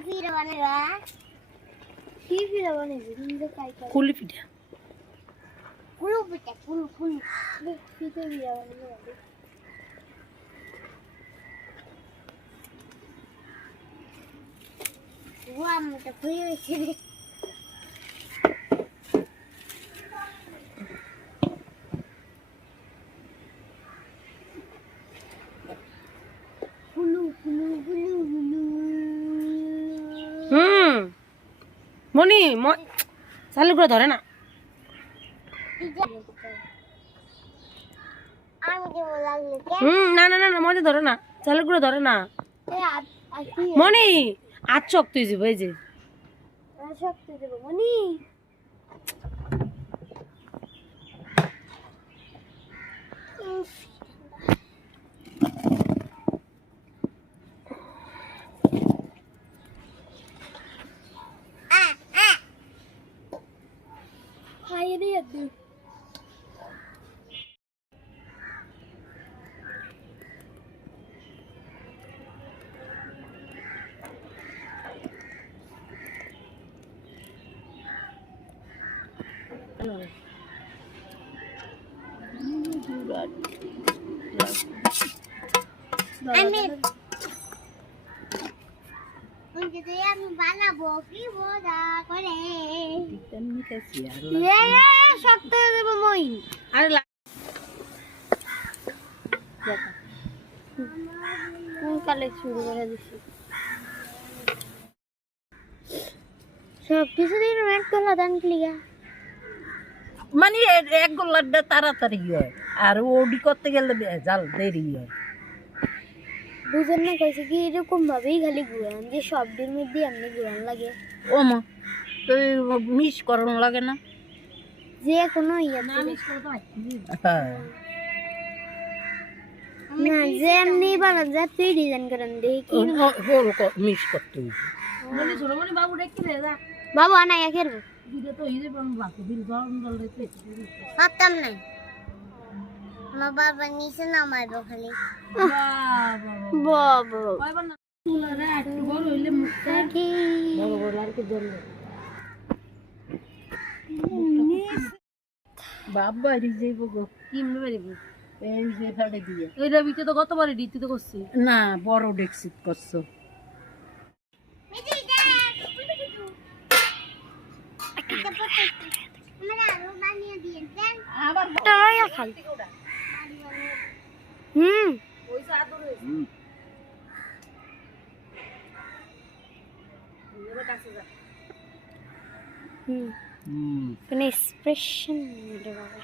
পিঠা বানাবা কি পিঠা বানাবি নিজে কাই কর কুলি পিঠা কুলু পিঠা কুলু কুলু পিঠা পিঠা বানাবো ওয়া মতে কই হইছে কুলু কুলু কুলু কুলু মনি চালু করে ধরে না আমি দেব লাগলে কে না না না না মনি ধরে না চালু করে ধরে না এ আকি মনি আজ শক্ত হয়ে যাবে এই যে শক্তি দেব মনি হাই রে আদু আমি বানাবো কি বোঝা করে শক্ত হয়ে দেবো মই আরে কোন কালে শুরু করে দিছি সব কিছু দিন এক গলা দান ক্লিয়া মানে এক গোলাটা তাড়াতাড়ি হয় আর ওডি করতে গেলে জাল দেরি হয় বুঝেন না কইছে কি এরকম ভাবেই খালি ঘুরান যে শব্দের মধ্যে এমনি ঘুরান লাগে ও মা তো মিস করানো লাগে না যে কোনো ইয়া না মিস করতে না যে এমনি বানান যা তুই ডিজাইন করেন দেখি হোল মিস করতে হইছে মনি ছোট মনি বাবু দেখতে রে যা বাবু আনা ইয়া খেলবো দিলে তো হিরে বন বাকি দিল গরম জল দিতে পারতাম না আমার বাবা নিচে নামাইবো খালি বাবা কয়বার না তুলারে একটু বড় হইলে মুখটা বড় বড় আর কি জল বাবা রিজেইব গো কিমনে পারিব এই যে ফেলে দিয়ে এইটা ভিতরে তো কতবারই দিতে তো করছি না বড় ডেক্সিট করছো আবার টায়া খাই ওই সাদর হইছে এবার কাছে যা কোন এক্সপ্রেশন বাবা